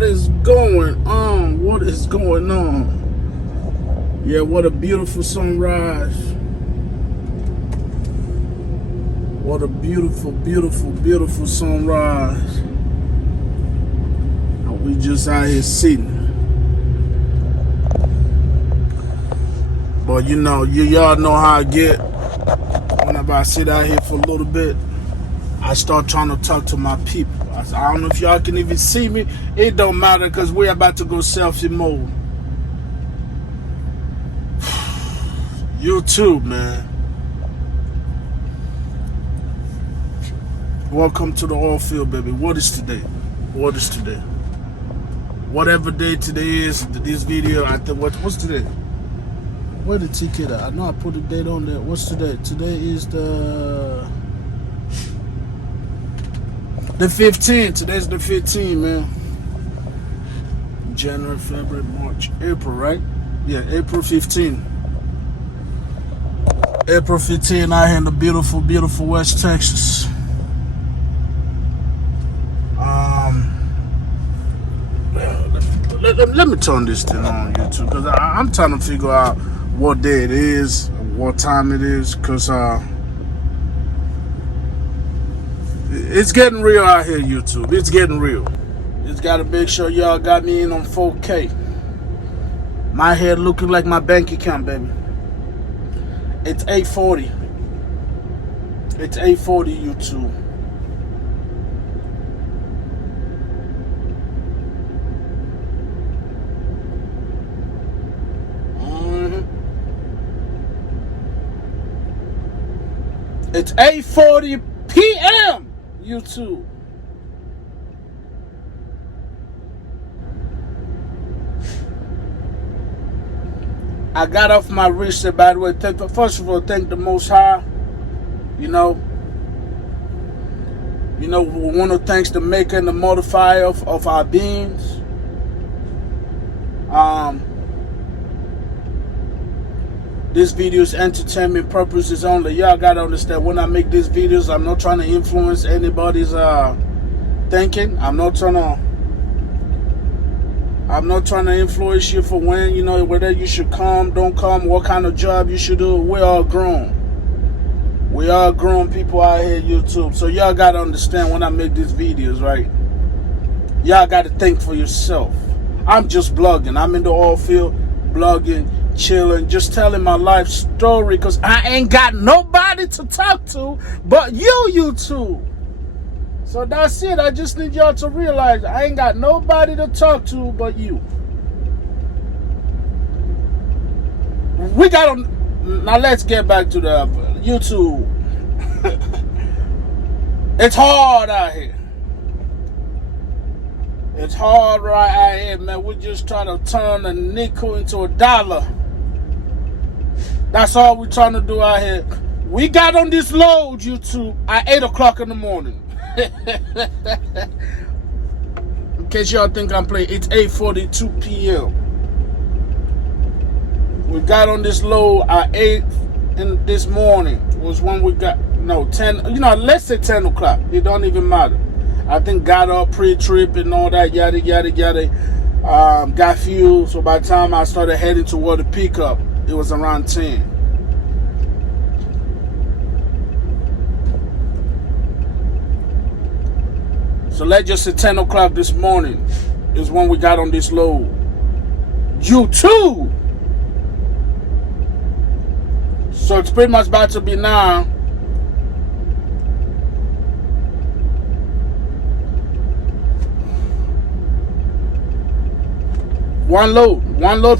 What is going on? What is going on? Yeah, what a beautiful sunrise. What a beautiful, beautiful, beautiful sunrise. And we just out here sitting. But you know, y'all know how I get. Whenever I sit out here for a little bit, I start trying to talk to my people. I don't know if y'all can even see me. It don't matter because we're about to go selfie mode. YouTube, man. Welcome to the Oilfield, baby. What is today? What is today? Whatever day today is, this video, I think, what's today? Where the ticket at? I know I put a date on there. What's today? Today is the 15th. Today's the 15th, man. January, February, March, April, right? Yeah, April 15th. April 15th out here in the beautiful, beautiful West Texas. Let me turn this thing on YouTube because I'm trying to figure out what day it is, what time it is, because it's getting real out here, YouTube. It's getting real. Just got to make sure y'all got me in on 4K. My head looking like my bank account, baby. It's 8:40. It's 8:40, YouTube. It's 8:40 p.m. YouTube. I got off my wrist, by the way. First of all, thank the Most High. You know, we want to thank the maker and the modifier of our beings. This video is entertainment purposes only. Y'all gotta understand, when I make these videos, I'm not trying to influence anybody's thinking. I'm not trying to influence you for when, whether you should come, don't come, what kind of job you should do. We're all grown. We are grown people out here, YouTube. So y'all gotta understand, when I make these videos, right? Y'all gotta think for yourself. I'm just blogging. I'm in the Oilfield, blogging, chilling, just telling my life story, because I ain't got nobody to talk to but you, YouTube. So that's it. I just need y'all to realize I ain't got nobody to talk to but you. Now let's get back to the YouTube. It's hard out here. It's hard right out here, man. We're just trying to turn a nickel into a dollar. That's all we're trying to do out here. We got on this load, YouTube, at 8 o'clock in the morning. In case y'all think I'm playing, it's 8:42 p.m. We got on this load at 8 in this morning. Was when we got, 10, let's say 10 o'clock. It don't even matter. I think got up pre-trip and all that, yada, yada, yada. Got fuel. So by the time I started heading toward the pickup, it was around 10. So let's just say 10 o'clock this morning is when we got on this load. YouTube. So it's pretty much about to be now. One load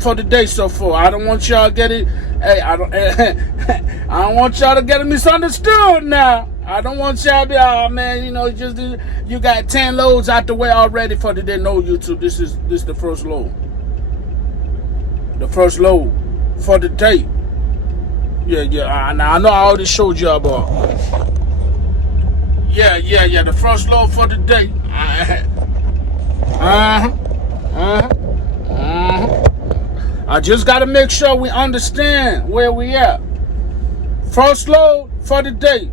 for the day so far. I don't want y'all getting, I don't want y'all to get misunderstood now. I don't want y'all to be, oh man, you got 10 loads out the way already for the day. No, YouTube, this is the first load. The first load for the day. Yeah. I know I already showed y'all about. Yeah. The first load for the day. I just got to make sure we understand where we at. First load for the day.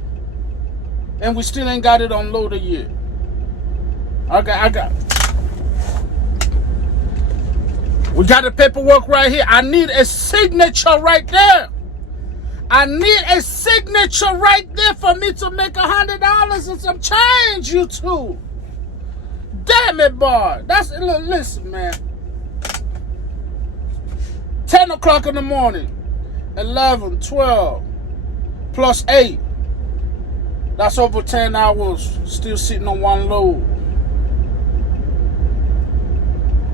And we still ain't got it unloaded yet. I got We got the paperwork right here. I need a signature right there. I need a signature right there for me to make $100 and some change, you two. Damn it, boy. Listen, man. 10 o'clock in the morning. 11, 12, plus 8. That's over 10 hours still sitting on one load.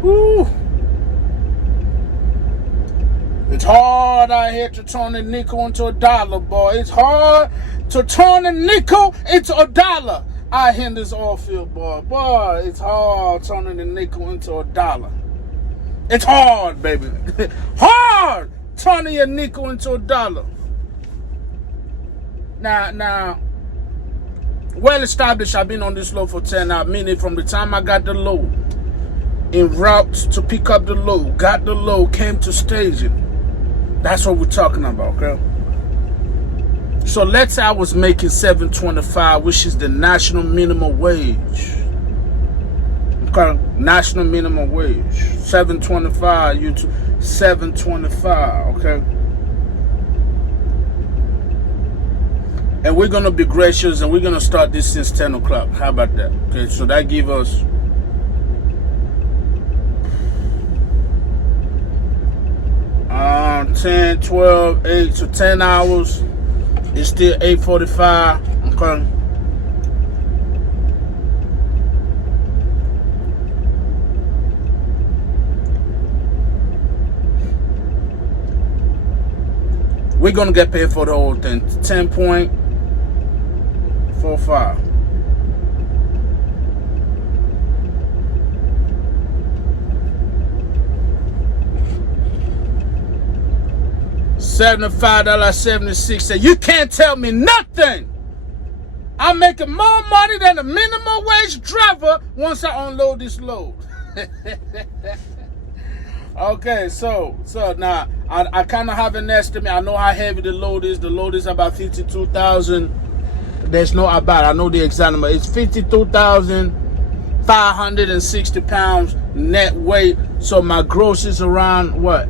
Woo. It's hard out here to turn a nickel into $1, boy. It's hard to turn a nickel into $1 out here in this oil field, boy. Boy, it's hard turning a nickel into $1. It's hard, baby. Hard turning a nickel into $1. Now, well established, I've been on this load for 10 hours, meaning from the time I got the load, en route to pick up the load, got the load, came to staging. That's what we're talking about, okay? So let's say I was making $7.25, which is the national minimum wage. Okay, national minimum wage, $7.25. You $7.25, okay? And we're gonna be gracious, and we're gonna start this since 10 o'clock. How about that? Okay, so that give us 10, 12, 8, so 10 hours. It's still 8:45. Okay. We're gonna get paid for the whole thing. 10.45. $75.76. You can't tell me nothing. I'm making more money than a minimum wage driver once I unload this load. Okay, so now I kind of have an estimate. I know how heavy the load is. The load is about 52,000. There's no about. I know the exact number. It's 52,560 pounds net weight. So my gross is around what?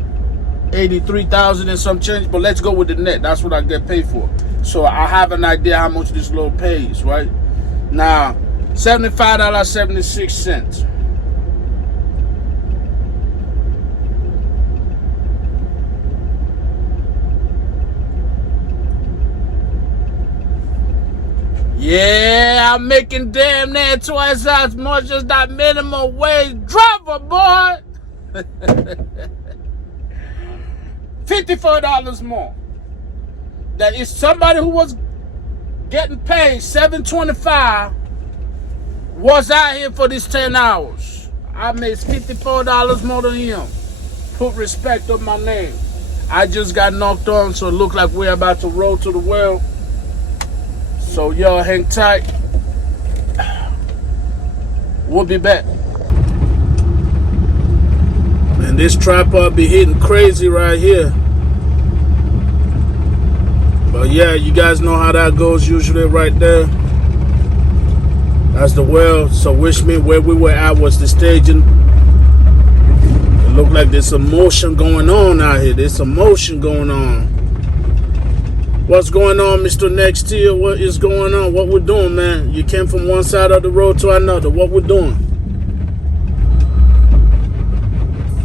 83,000 and some change, but let's go with the net. That's what I get paid for. So I have an idea how much this load pays, right? Now, $75.76. Yeah, I'm making damn near twice as much as that minimum wage driver, boy. $54 more. That is somebody who was getting paid $7.25 was out here for these 10 hours. I made $54 more than him. Put respect on my name. I just got knocked on, so it looked like we're about to roll to the well. So y'all hang tight. We'll be back. And this tripod be hitting crazy right here. But yeah, you guys know how that goes usually right there. That's the well. So which means where we were at was the staging. It looked like there's some motion going on out here. There's some motion going on. What's going on, Mr. Next Tier? What is going on? What we're doing, man? You came from one side of the road to another. What we're doing?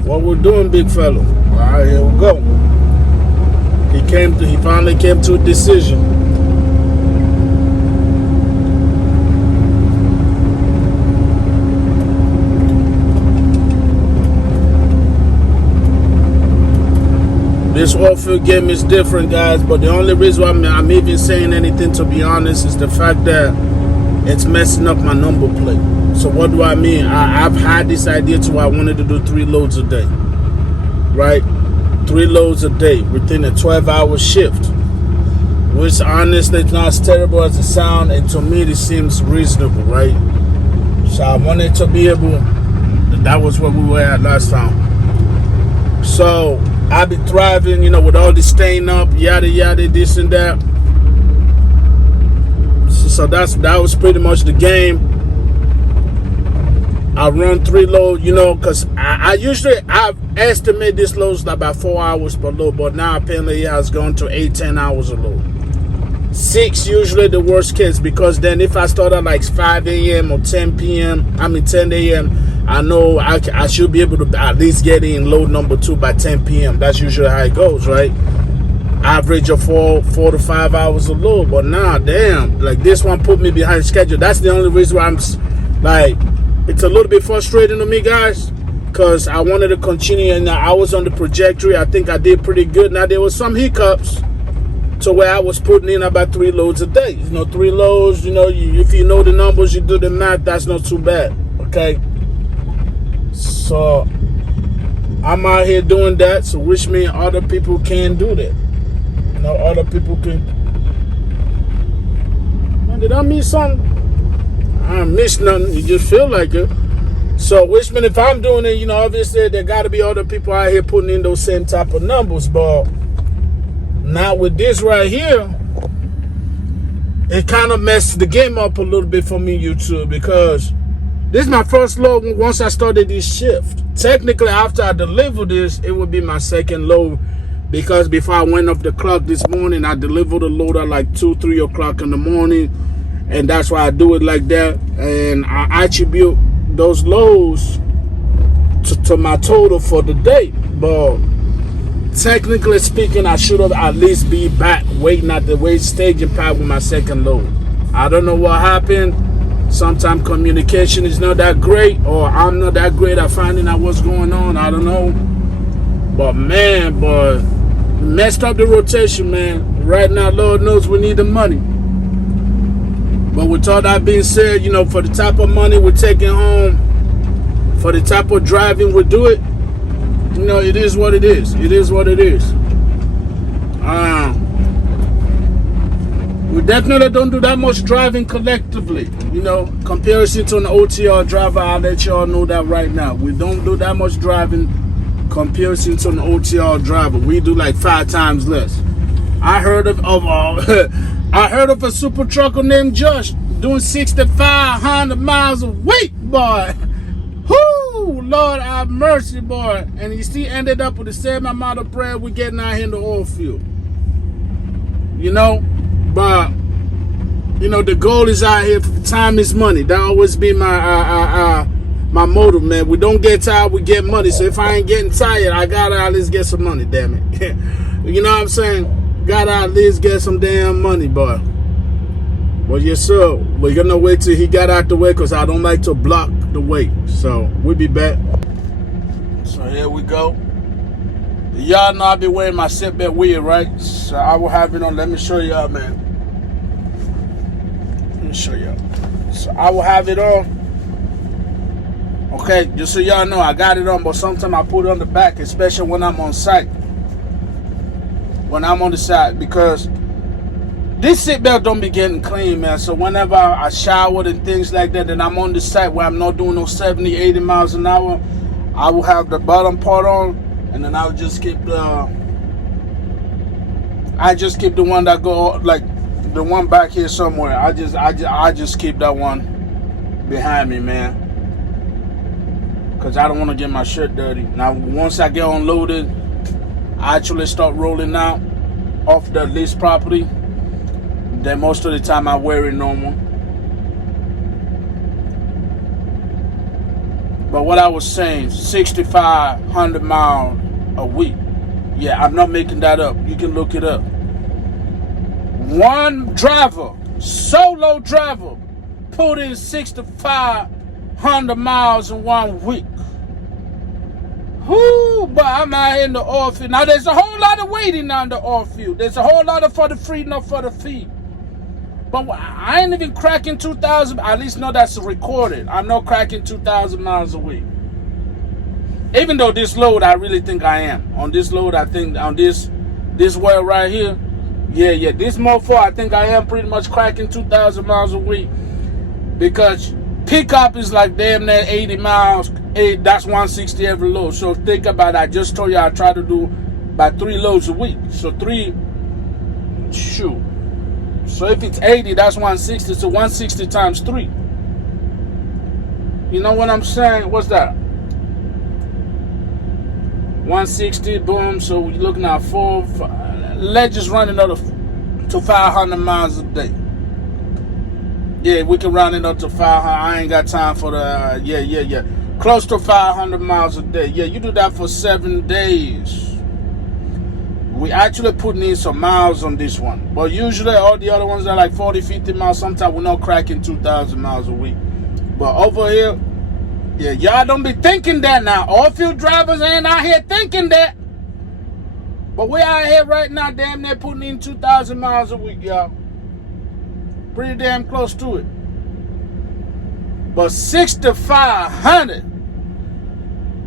What we're doing, big fella. All right, here we go. He finally came to a decision. This Oilfield game is different, guys, but the only reason why I'm even saying anything, to be honest, is the fact that it's messing up my number plate. So what do I mean? I've had this idea to where I wanted to do 3 loads a day, right? 3 loads a day within a 12-hour shift, which honestly is not as terrible as it sounds, and to me it seems reasonable, right? So I wanted to be able, that was where we were at last time. So I've been thriving, you know, with all this staying up, yada yada, this and that. So that was pretty much the game. I run 3 loads, you know, because I estimate this load's about 4 hours per load, but now apparently it has gone to 8-10 hours a load. 6 usually the worst case, because then if I start at like 5 a.m. or 10 a.m., I know I should be able to at least get in load number 2 by 10 p.m. That's usually how it goes, right? Average of 4 to 5 hours a load. But nah, damn, like this one put me behind schedule. That's the only reason why I'm like, it's a little bit frustrating to me, guys, because I wanted to continue and I was on the trajectory. I think I did pretty good. Now there was some hiccups to where I was putting in about 3 loads a day. You know, 3 loads, you know, if you know the numbers, you do the math, that's not too bad, okay? So I'm out here doing that, so which means other people can do that. You know, other people can. Man, did I miss something? I didn't miss nothing. You just feel like it. So which means if I'm doing it, you know, obviously there got to be other people out here putting in those same type of numbers, but not with this right here. It kind of messed the game up a little bit for me, YouTube, because this is my first load once I started this shift. Technically, after I deliver this, it would be my second load, because before I went off the clock this morning, I delivered a load at like 2-3 o'clock in the morning, and that's why I do it like that. And I attribute those loads to my total for the day. But technically speaking, I should have at least be back waiting at the staging pad with my second load. I don't know what happened. Sometimes communication is not that great, or I'm not that great at finding out what's going on. I don't know. But man, boy, messed up the rotation, man. Right now, Lord knows we need the money. But with all that being said, you know, for the type of money we're taking home, for the type of driving we do it, you know, it is what it is. It is what it is. We definitely don't do that much driving collectively, you know, comparison to an OTR driver. I'll let y'all know that right now. We don't do that much driving comparison to an OTR driver. We do like 5 times less. I heard of I heard of a super trucker named Josh doing 6,500 miles a week, boy. Whoo, Lord have mercy, boy. And he still ended up with the same amount of bread we're getting out here in the oil field. You know? But, you know, the goal is out here. Time is money. That always be my motto, man. We don't get tired, we get money. So if I ain't getting tired, I gotta at least get some money, damn it. You know what I'm saying? Gotta at least get some damn money, boy. Well, yes, sir. We're gonna wait till he got out the way, because I don't like to block the way. So we'll be back. So here we go. Y'all know I be wearing my seatbelt weird, right? So I will have it on. Let me show y'all, man. Let me show y'all. So I will have it on. Okay, just so y'all know, I got it on, but sometimes I put it on the back, especially when I'm on site. When I'm on the side, because this seatbelt don't be getting clean, man. So whenever I showered and things like that, and I'm on the site where I'm not doing no 70, 80 miles an hour, I will have the bottom part on. And then I'll just keep the one that go like the one back here somewhere. I just keep that one behind me, man, because I don't want to get my shirt dirty. Now once I get unloaded, I actually start rolling out off the leased property. Then most of the time I wear it normal. But what I was saying, 6,500 miles a week. Yeah, I'm not making that up. You can look it up. One driver, solo driver, put in 6,500 miles in 1 week. Whoo, but I'm out here in the oil field. Now, there's a whole lot of waiting on the oil field. There's a whole lot of for the free, not for the fee. But I ain't even cracking 2,000. At least no, that's recorded. I'm not cracking 2,000 miles a week. Even though this load, I really think I am. On this load, I think on this well right here, yeah, this mofo, I think I am pretty much cracking 2,000 miles a week. Because pickup is like damn near 80 miles. That's 160 every load. So think about it. I just told you I try to do about 3 loads a week. So shoot. So if it's 80, that's 160. So 160 times 3. You know what I'm saying? What's that? 160, boom. So we're looking at let's just run it up to 500 miles a day. Yeah, we can run it up to 500. I ain't got time for the, yeah. Close to 500 miles a day. Yeah, you do that for 7 days. We actually putting in some miles on this one. But usually all the other ones are like 40, 50 miles. Sometimes we're not cracking 2,000 miles a week. But over here, yeah, y'all don't be thinking that now. Oilfield drivers ain't out here thinking that. But we out here right now, damn near putting in 2,000 miles a week, y'all. Pretty damn close to it. But 6,500.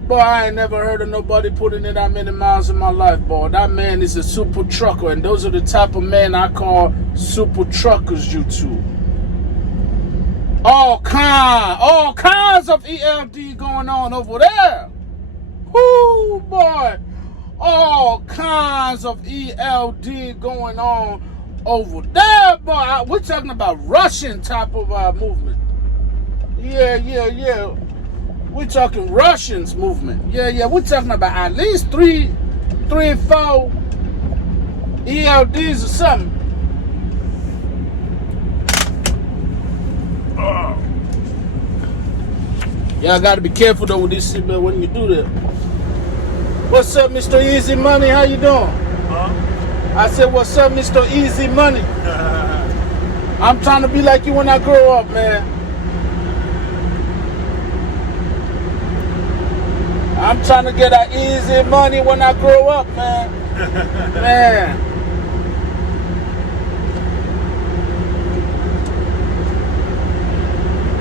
Boy, I ain't never heard of nobody putting in that many miles in my life, boy. That man is a super trucker, and those are the type of men I call super truckers, YouTube. All kinds of ELD going on over there. Whoo, boy. All kinds of ELD going on over there, boy. We're talking about Russian type of movement. Yeah. We're talking Russians movement. Yeah. We're talking about at least three or four ELDs or something. Y'all gotta be careful though with this seatbelt when you do that. What's up, Mr. Easy Money? How you doing? Huh? I said, what's up, Mr. Easy Money? I'm trying to be like you when I grow up, man. I'm trying to get that easy money when I grow up, man. Man.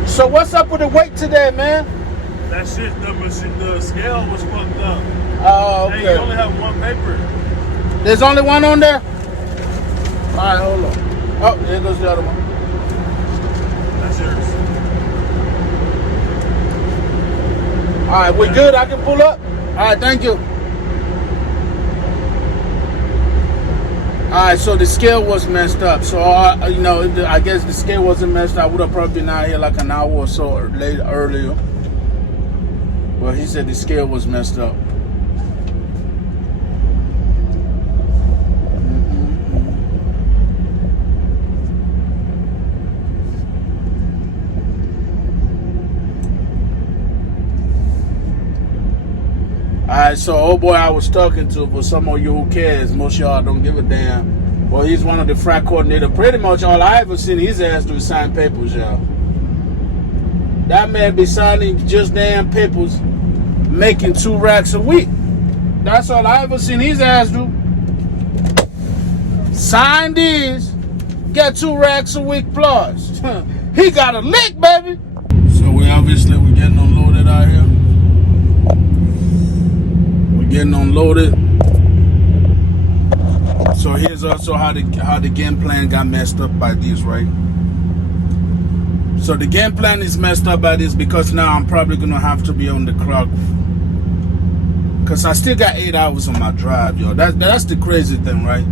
So what's up with the weight today, man? That shit, the scale was fucked up. Oh, okay. Hey, you only have one paper. There's only one on there? All right, hold on. Oh, there goes the other one. That's yours. All right, we good? I can pull up? All right, thank you. All right, so the scale was messed up. So, I guess the scale wasn't messed up. I would have probably been out here like an hour or so earlier. Well, he said the scale was messed up. Alright, so old boy I was talking to, for some of you who cares, most of y'all don't give a damn. Well, he's one of the frac coordinator. Pretty much all I ever seen his ass do is sign papers, y'all. That man be signing just damn papers, making 2 racks a week. That's all I ever seen his ass do. Sign these, get 2 racks a week plus. He got a lick, baby. So we're getting unloaded out here. Getting unloaded. So here's also how the game plan got messed up by this, right? So the game plan is messed up by this because now I'm probably gonna have to be on the clock, because I still got 8 hours on my drive, yo. That's the crazy thing, right?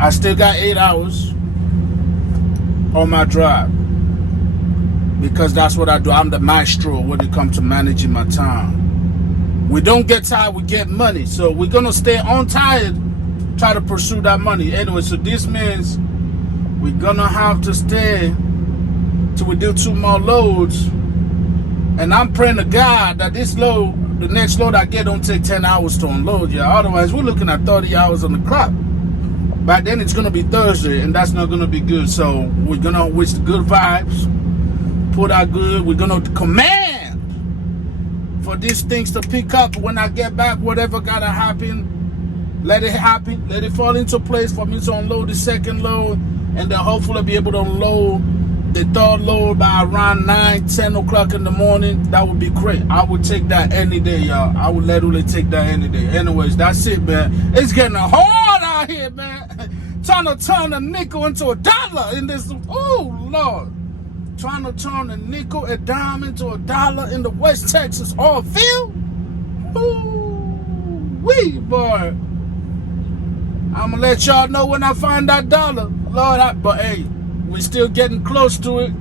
I still got 8 hours on my drive because that's what I do. I'm the maestro when it comes to managing my time. We don't get tired, we get money. So we're gonna stay on tired, try to pursue that money. Anyway, so this means we're gonna have to stay till we do 2 more loads. And I'm praying to God that this load, the next load I get, don't take 10 hours to unload, yeah. Otherwise, we're looking at 30 hours on the clock. By then it's gonna be Thursday, and that's not gonna be good. So we're gonna wish the good vibes, put out good. We're gonna command for these things to pick up when I get back. Whatever gotta happen, let it happen. Let it fall into place for me to unload the second load, and then hopefully be able to unload the third load by around 9, 10 o'clock in the morning. That would be great. I would take that any day, y'all. I would literally take that any day. Anyways, that's it, man. It's getting hard out here, man. Trying to turn a nickel into $1 in this. Oh, Lord. Trying to turn a nickel, a dime into $1 in the West Texas Oilfield. Ooh-wee, boy. I'm gonna let y'all know when I find that dollar. Lord, but hey, we still getting close to it.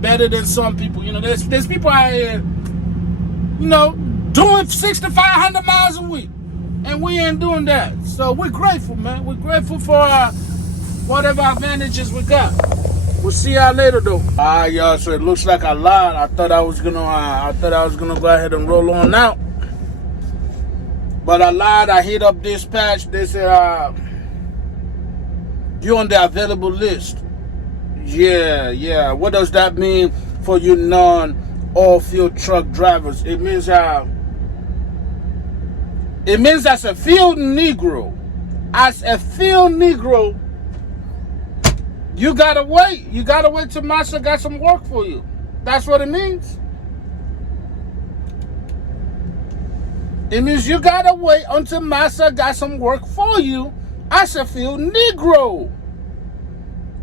Better than some people. You know, there's people out here doing 6,500 miles a week. And we ain't doing that. So we're grateful, man. We're grateful for whatever advantages we got. We'll see y'all later, though. Y'all. So it looks like I lied. I thought I was gonna go ahead and roll on out, but I lied. I hit up dispatch. They said, you're on the available list. Yeah. What does that mean for you non-oilfield truck drivers? It means as a field Negro, you gotta wait. You gotta wait till Master got some work for you. That's what it means. It means you gotta wait until Master got some work for you as a field Negro.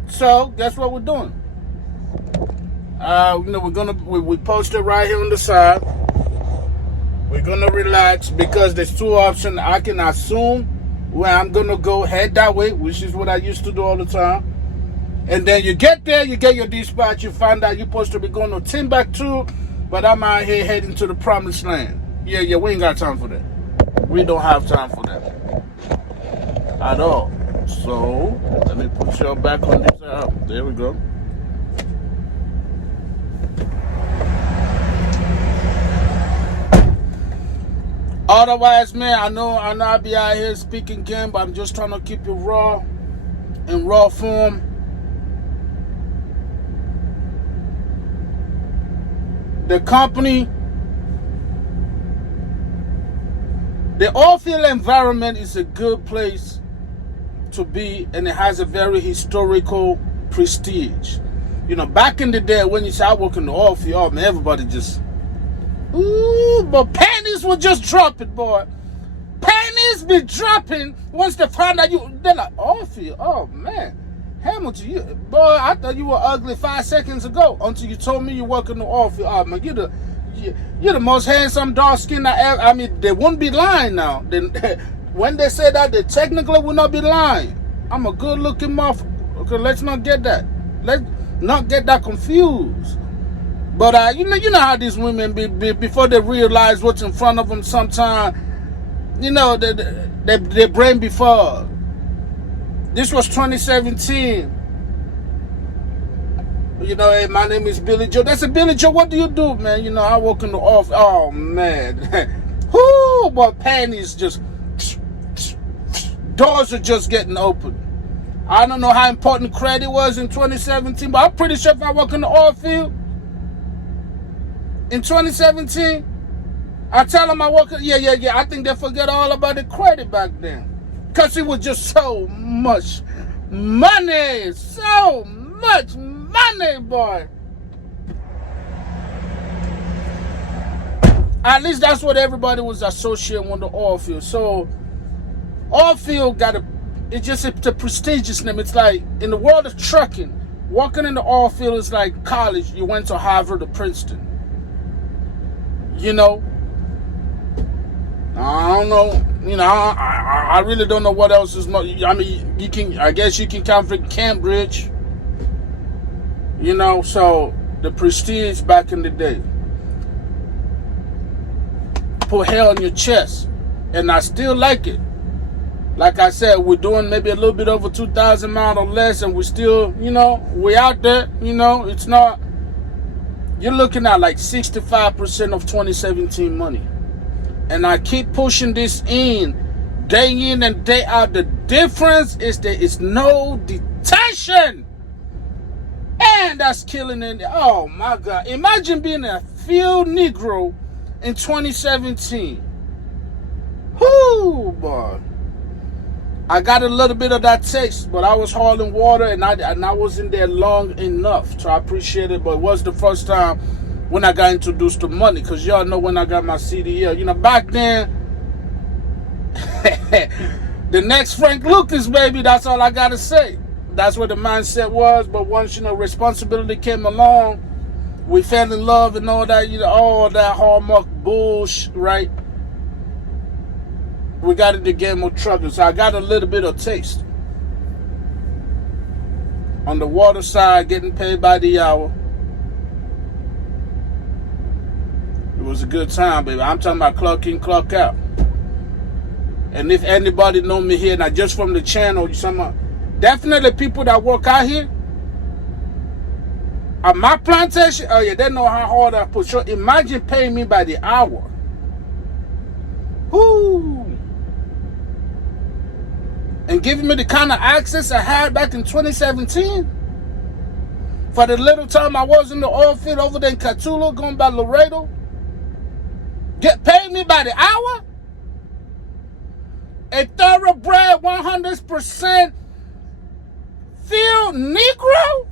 So guess what we're doing? We post it right here on the side. We're gonna relax because there's two options. I can assume where I'm gonna go head that way, which is what I used to do all the time. And then you get there, you get your dispatch, you find out you're supposed to be going to Timbuktu, but I'm out here heading to the promised land. Yeah, we ain't got time for that. We don't have time for that at all. So let me put y'all back on this app. There we go. Otherwise, man, I know I be out here speaking game, but I'm just trying to keep it raw, in raw form. The company, the oilfield environment is a good place to be, and it has a very historical prestige. Back in the day when you say I work in the oilfield, man, everybody just, but panties would just drop it, boy. Panties be dropping once they find out they're like, oilfield, oh man. Hamilton, boy, I thought you were ugly 5 seconds ago until you told me you work in the oilfield. Oh man, you're the most handsome dark skin I ever. I mean, they wouldn't be lying now. When they say that, they technically will not be lying. I'm a good looking motherfucker. Okay, let's not get that. Let's not get that confused. But you know how these women be before they realize what's in front of them. Sometimes, their brain be fogged. This was 2017. Hey, my name is Billy Joe. That's a Billy Joe. What do you do, man? I work in the office. Oh, man. Whoo, but panties just, doors are just getting open. I don't know how important credit was in 2017, but I'm pretty sure if I work in the oil field in 2017, I tell them I work, yeah. I think they forget all about the credit back then. Because it was just so much money. So much money, boy. At least that's what everybody was associating with the oil field. So, oil field it's just a prestigious name. It's like, in the world of trucking, working in the oil field is like college. You went to Harvard or Princeton. I don't know. I really don't know what else is not. I mean, I guess you can count for Cambridge. So the prestige back in the day. Put hair on your chest, and I still like it. Like I said, we're doing maybe a little bit over 2,000 miles or less, and we're still, we out there. It's not. You're looking at like 65% of 2017 money. And I keep pushing this in and day out. The difference is there is no detention. And that's killing it. Oh my God. Imagine being a field Negro in 2017. Whoo, boy. I got a little bit of that taste, but I was hauling water and I wasn't there long enough. So I appreciate it. But it was the first time when I got introduced to money, because y'all know when I got my CDL, back then, the next Frank Lucas, baby, that's all I gotta say. That's what the mindset was. But once, responsibility came along, we fell in love and all that, all that hallmark bullshit, right? We got in the game of trucking, so I got a little bit of taste. On the water side, getting paid by the hour. It was a good time, baby. I'm talking about clock in, clock out. And if anybody know me here, not just from the channel, definitely people that work out here at my plantation, oh yeah, they know how hard I push. So imagine paying me by the hour. Whoo! And giving me the kind of access I had back in 2017. For the little time I was in the oil field over there in Catula, going by Laredo. Get paid me by the hour? A thoroughbred 100% field Negro?